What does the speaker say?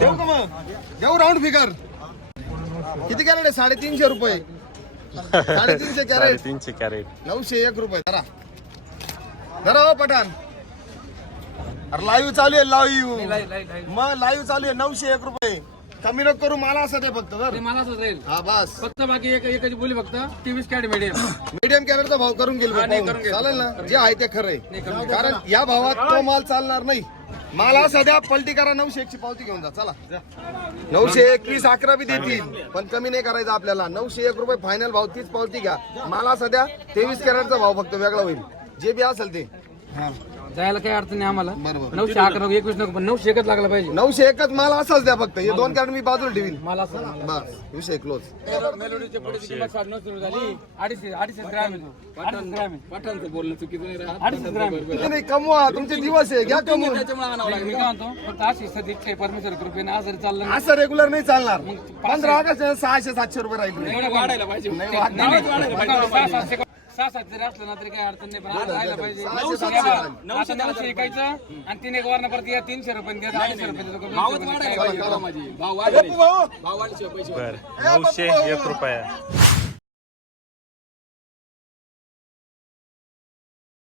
देऊ का मग? देऊ राऊंड फिगर. किती कॅरेट आहे? 350 रुपये. 350 कॅरेट. 350 कॅरेट. 901 रुपये. धरा धरा हो पठाण. अरे लाईव्ह चालू आहे. लाईव्ह मग लाईव्ह चालू आहे. 901 रुपये. कमी नको करू. मला असं ते फक्त जर मला असंच राहील हा बस. फक्त बाकी एकच बोली फक्त 23 कॅरेट मीडियम. मीडियम कॅरेटचा भाव करून गेलो. चालेल ना? जे आहे ते खरं आहे. कारण या भावात तो माल चालणार नाही. मला सध्या पलटी करा. 901 ची पावती घेऊन जा. चला 921 11 बी देतील पण कमी नाही करायचं आपल्याला. 901 रुपये फायनल भाव. तीच पावती घ्या. मला सध्या 23 कॅरेटचा भाव फक्त वेगळा होईल. जे बी असेल ते जायला काही अडचण नाही आम्हाला. बरोबर. 911 21 नको पण 901 लागला पाहिजे. 901 मला असंच द्या फक्त. हे 2 कॅरेट मी बाजूला ठेवीन. मला असं बस विषय क्लोज. मेलोडीच्या पुढे किंमत 950 सुरू झाली. 250 ग्रॅम आहे. 250 ग्रॅम आहे. पठाणचं बोलणं चुकीचं नाही. 250 ग्रॅम आहे. किती नाही कमवा. तुमचे दिवस आहे. घ्या कमवून. त्याच्यामुळे आणावं लागलं. मी काय म्हणतो फक्त अशी सदिच्छा परमेश्वर कृपेने आज जरी चाललं ना, असं रेग्युलर नाही चालणार. 15 ऑगस्ट 600-700 रुपये राहील. एवढं वाढायला पाहिजे. नाही वाढणार. 6-7 जरी असलं ना तरी काही अडचण नाही. पण आज राहायला पाहिजे. 600-700 आता 900 ऐकायचं आणि 3 एक वरनं परत या 300 रुपये द्या. 250 रुपये देतो. बर 901 रुपया.